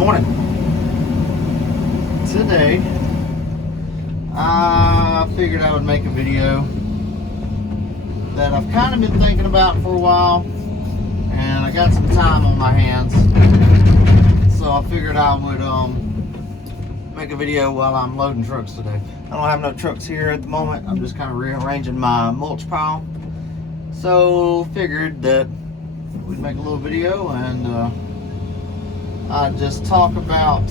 morning. Today, I figured I would make a video that I've kind of been thinking about for a while, and I got some time on my hands, so I figured I would make a video while I'm loading trucks today. I don't have no trucks here at the moment. I'm just kind of rearranging my mulch pile, so figured that we'd make a little video and I'd just talk about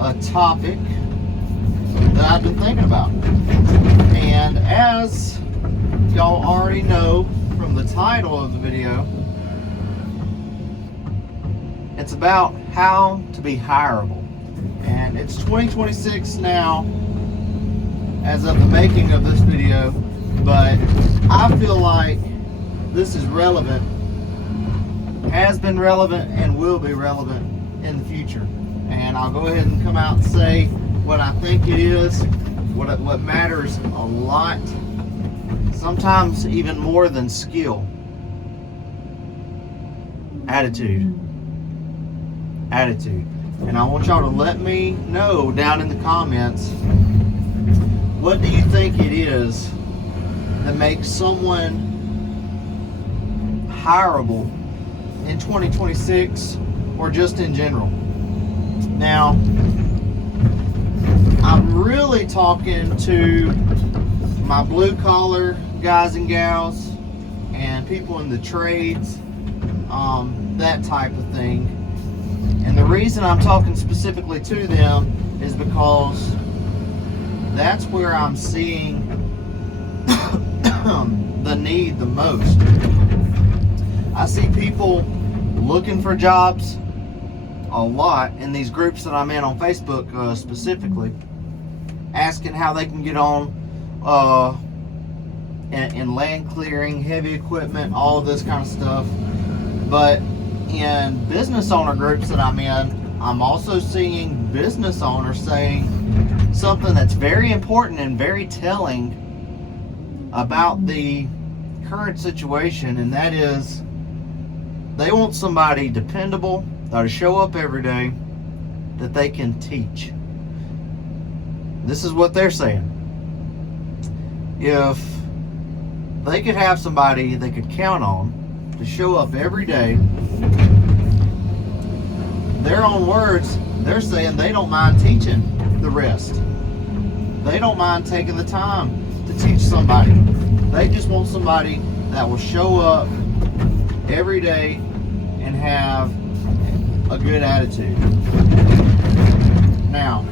a topic that I've been thinking about. And as y'all already know from the title of the video, it's about how to be hireable. And it's 2026 now as of the making of this video, but I feel like this is relevant, has been relevant, and will be relevant in the future. And I'll go ahead and come out and say what I think it is, what matters a lot, sometimes even more than skill. Attitude. And I want y'all to let me know down in the comments, what do you think it is that makes someone hireable in 2026 or just in general? Now, I'm really talking to my blue collar guys and gals and people in the trades, that type of thing. And the reason I'm talking specifically to them is because that's where I'm seeing the need the most. I see people looking for jobs a lot in these groups that I'm in on Facebook, specifically, asking how they can get on in land clearing, heavy equipment, all of this kind of stuff. But in business owner groups that I'm in, I'm also seeing business owners saying something that's very important and very telling about the current situation, and that is they want somebody dependable that'll show up every day that they can teach. This is what they're saying. If they could have somebody they could count on to show up every day, their own words, they're saying they don't mind teaching the rest. They don't mind taking the time to teach somebody. They just want somebody that will show up every day and have a good attitude. Now,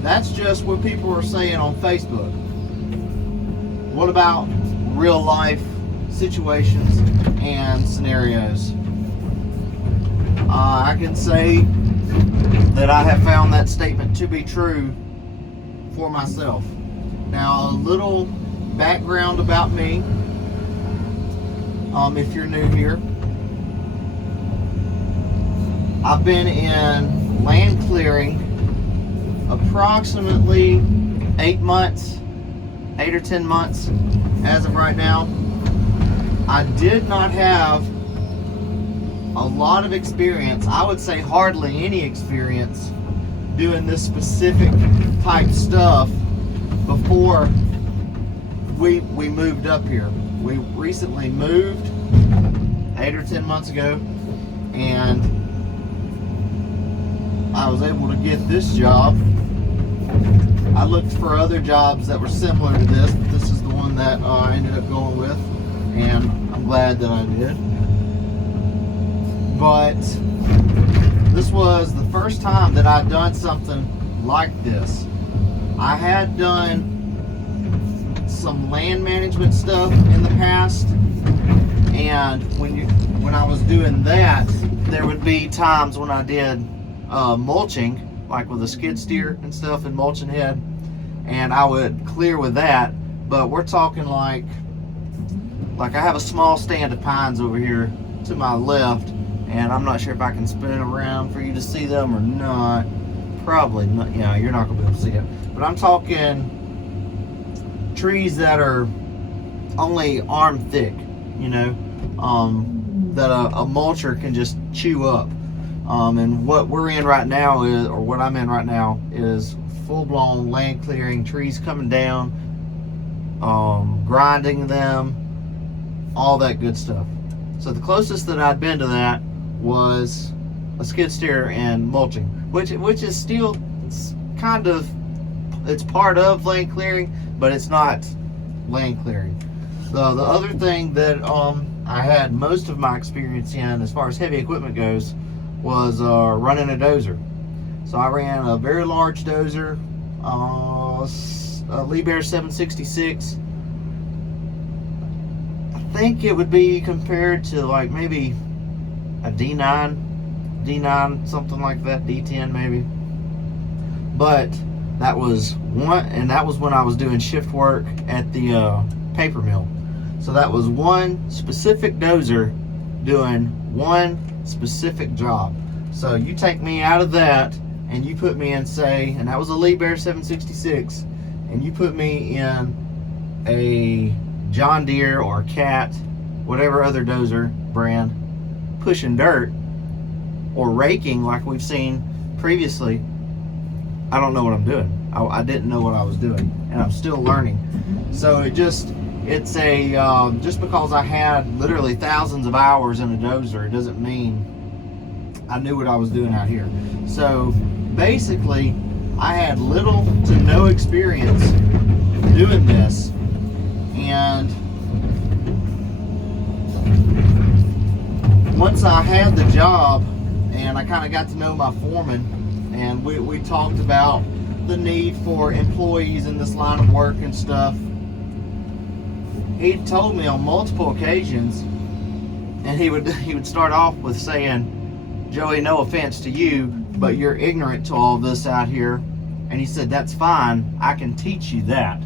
that's just what people are saying on Facebook. What about real life situations and scenarios? I can say that I have found that statement to be true for myself. Now, a little background about me, if you're new here. I've been in land clearing approximately 8 or 10 months as of right now. I did not have a lot of experience, I would say hardly any experience, doing this specific type stuff before we moved up here. We recently moved 8 or 10 months ago, and I was able to get this job. I looked for other jobs that were similar to this, but this is the one that I ended up going with, and I'm glad that I did. But this was the first time that I'd done something like this. I had done some land management stuff in the past, and when I was doing that, there would be times when I did mulching, like with a skid steer and stuff and mulching head, and I would clear with that. But we're talking like I have a small stand of pines over here to my left, and I'm not sure if I can spin it around for you to see them or not. Probably not. Yeah, you're not gonna be able to see it, but I'm talking trees that are only arm thick, you know, that a mulcher can just chew up. And what we're in right now is, or what I'm in right now, is full-blown land clearing, trees coming down, grinding them, all that good stuff. So the closest that I'd been to that was a skid steer and mulching, which is still, it's kind of, it's part of land clearing, but it's not land clearing. The other thing that I had most of my experience in, as far as heavy equipment goes, was running a dozer. So I ran a very large dozer, a Liebherr 766. I think it would be compared to like maybe a D9, something like that, D10 maybe. But that was one, and that was when I was doing shift work at the paper mill. So that was one specific dozer doing one specific job. So you take me out of that and you put me in, say, and that was a Liebherr 766, and you put me in a John Deere or Cat, whatever other dozer brand, pushing dirt or raking like we've seen previously, I don't know what I'm doing. I didn't know what I was doing, and I'm still learning. So it's a just because I had literally thousands of hours in a dozer, it doesn't mean I knew what I was doing out here. So basically, I had little to no experience doing this, and once I had the job and I kind of got to know my foreman, and we talked about the need for employees in this line of work and stuff, he told me on multiple occasions, and he would start off with saying, "Joey, no offense to you, but you're ignorant to all this out here." And he said, "That's fine, I can teach you that."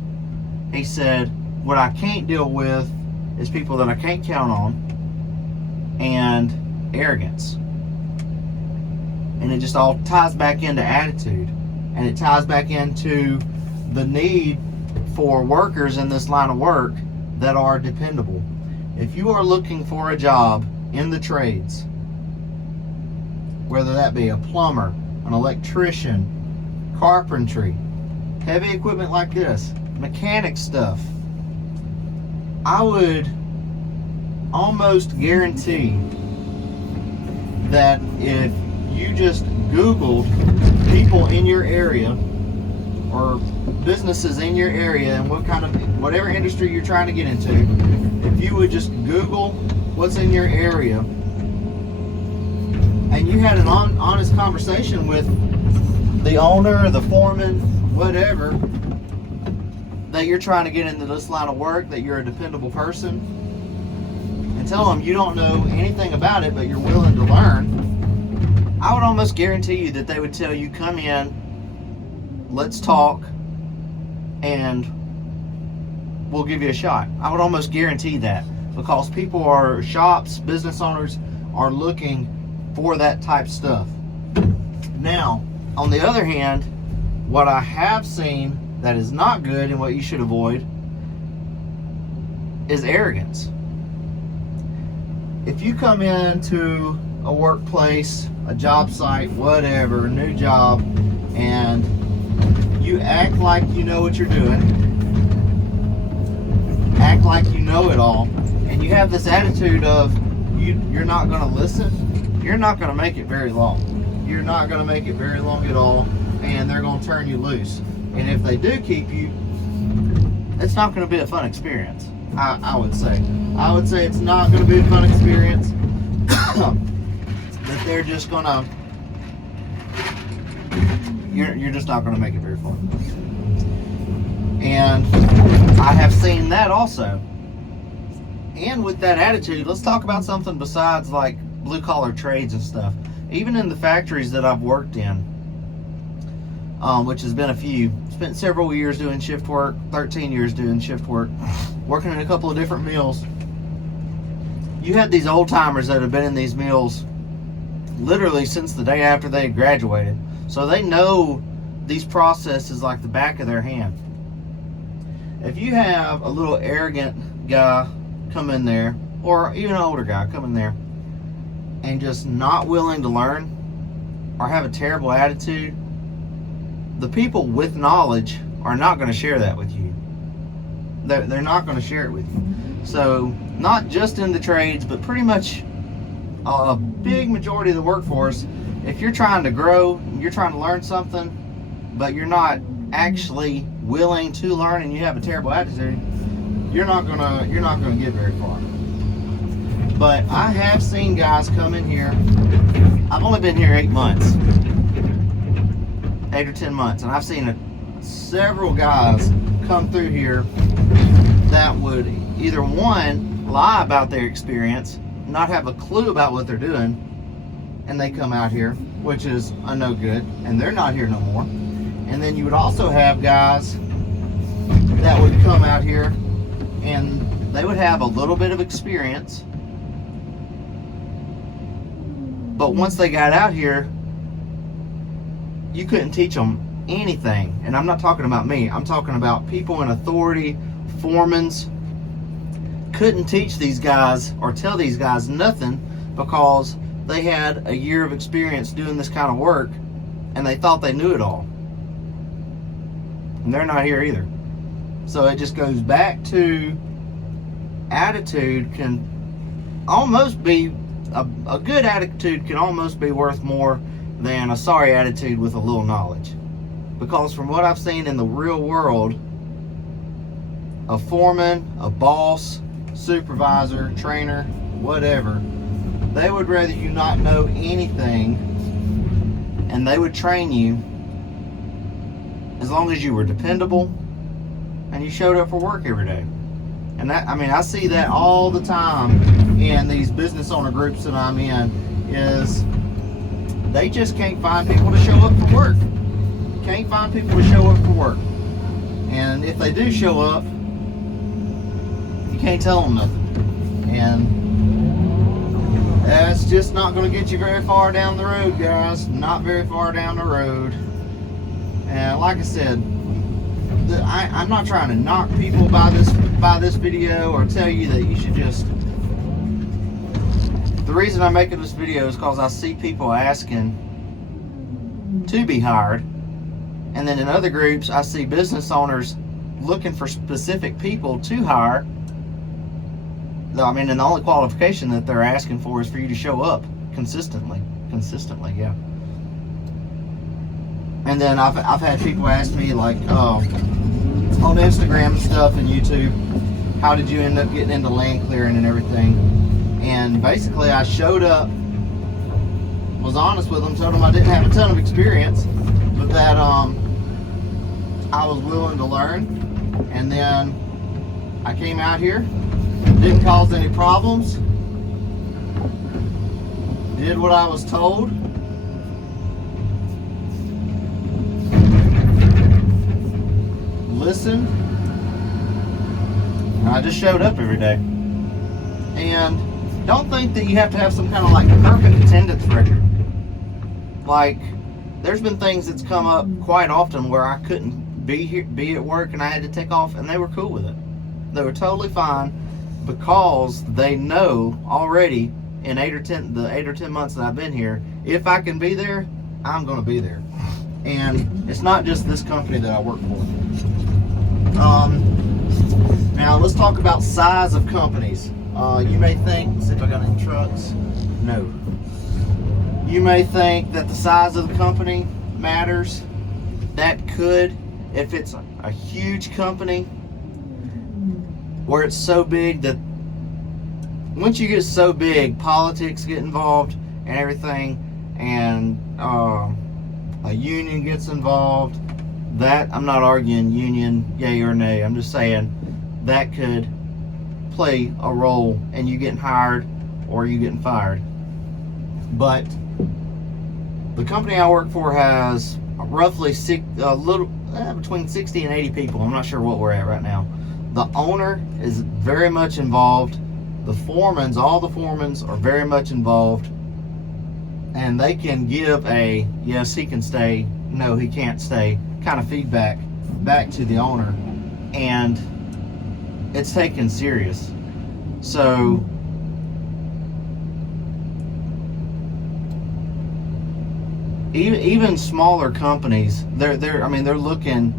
He said, "What I can't deal with is people that I can't count on, and arrogance." And it just all ties back into attitude, and it ties back into the need for workers in this line of work that are dependable. If you are looking for a job in the trades, whether that be a plumber, an electrician, carpentry, heavy equipment like this, mechanic stuff, I would almost guarantee that if you just Googled people in your area or businesses in your area and whatever industry you're trying to get into, if you would just Google what's in your area and you had an honest conversation with the owner, the foreman, whatever, that you're trying to get into this line of work, that you're a dependable person, and tell them you don't know anything about it but you're willing to learn, I would almost guarantee you that they would tell you, "Come in, let's talk, and we'll give you a shot." I would almost guarantee that, because shops, business owners are looking for that type stuff. Now, on the other hand, what I have seen that is not good and what you should avoid is arrogance. If you come into a workplace, a job site, whatever, new job, and you act like you know what you're doing, act like you know it all, and you have this attitude of you're not going to listen, you're not going to make it very long. You're not going to make it very long at all, and they're going to turn you loose. And if they do keep you, it's not going to be a fun experience. I would say it's not going to be a fun experience. That they're just gonna, you're just not gonna make it very fun. And I have seen that also. And with that attitude, let's talk about something besides like blue collar trades and stuff. Even in the factories that I've worked in, which has been a few, spent several years doing shift work, 13 years doing shift work, working in a couple of different mills. You had these old timers that have been in these mills literally since the day after they graduated, so they know these processes like the back of their hand. If you have a little arrogant guy come in there, or even an older guy come in there and just not willing to learn, or have a terrible attitude, the people with knowledge are not going to share that with you. They're not going to share it with you. So not just in the trades, but pretty much a big majority of the workforce, if you're trying to grow, you're trying to learn something, but you're not actually willing to learn and you have a terrible attitude, you're not gonna get very far. But I have seen guys come in here. I've only been here 8 months, 8 or 10 months, and I've seen several guys come through here that would either, one, lie about their experience, not have a clue about what they're doing, and they come out here, which is a no good, and they're not here no more. And then you would also have guys that would come out here and they would have a little bit of experience, but once they got out here, you couldn't teach them anything. And I'm not talking about me, I'm talking about people in authority, foremans, couldn't teach these guys or tell these guys nothing because they had a year of experience doing this kind of work and they thought they knew it all. And they're not here either. So it just goes back to attitude can almost be, a good attitude can almost be worth more than a sorry attitude with a little knowledge. Because from what I've seen in the real world, a foreman, a boss, supervisor, trainer, whatever, they would rather you not know anything and they would train you as long as you were dependable and you showed up for work every day. And that, I mean, I see that all the time in these business owner groups that I'm in, is they just can't find people to show up for work. Can't find people to show up for work. And if they do show up, you can't tell them nothing. And that's just not going to get you very far down the road, guys. Not very far down the road. And like I said, I'm not trying to knock people by this video or tell you that you should just. The reason I'm making this video is because I see people asking to be hired, and then in other groups I see business owners looking for specific people to hire. I mean, and the only qualification that they're asking for is for you to show up consistently, yeah. And then I've had people ask me, like, on Instagram and stuff and YouTube, how did you end up getting into land clearing and everything? And basically I showed up, was honest with them, told them I didn't have a ton of experience, but that I was willing to learn. And then I came out here, didn't cause any problems, did what I was told, listened, and I just showed up every day. And don't think that you have to have some kind of like perfect attendance record. Like, there's been things that's come up quite often where I couldn't be at work and I had to take off, and they were cool with it. They were totally fine because they know already in 8 or 10 months that I've been here, if I can be there, I'm going to be there. And it's not just this company that I work for. Now let's talk about size of companies. You may think, let's see if I got any trucks. No. You may think that the size of the company matters. That could, if it's a huge company where it's so big that once you get so big, politics get involved and everything, and a union gets involved. That, I'm not arguing union, yay or nay. I'm just saying that could play a role in you getting hired or you getting fired. But the company I work for has roughly between 60 and 80 people. I'm not sure what we're at right now. The owner is very much involved. The foremans, all the foremans are very much involved. And they can give a, yes, he can stay, no, he can't stay, kind of feedback back to the owner. And it's taken serious. So even smaller companies, I mean, they're looking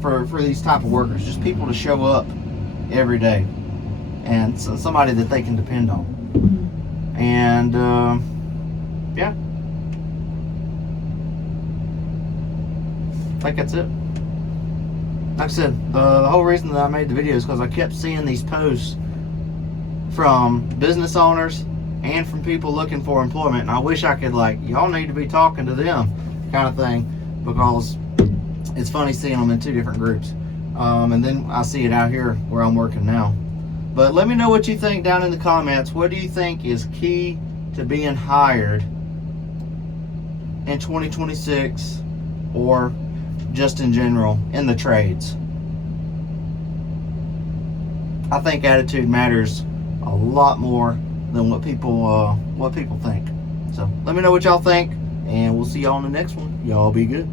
for these type of workers, just people to show up every day, and somebody that they can depend on. And yeah, I think that's it. Like I said, the whole reason that I made the video is because I kept seeing these posts from business owners and from people looking for employment, and I wish I could, like, y'all need to be talking to them kind of thing, because it's funny seeing them in two different groups. And then I see it out here where I'm working now. But let me know what you think down in the comments. What do you think is key to being hired in 2026, or just in general in the trades? I think attitude matters a lot more than what people think. So let me know what y'all think, and we'll see y'all in the next one. Y'all be good.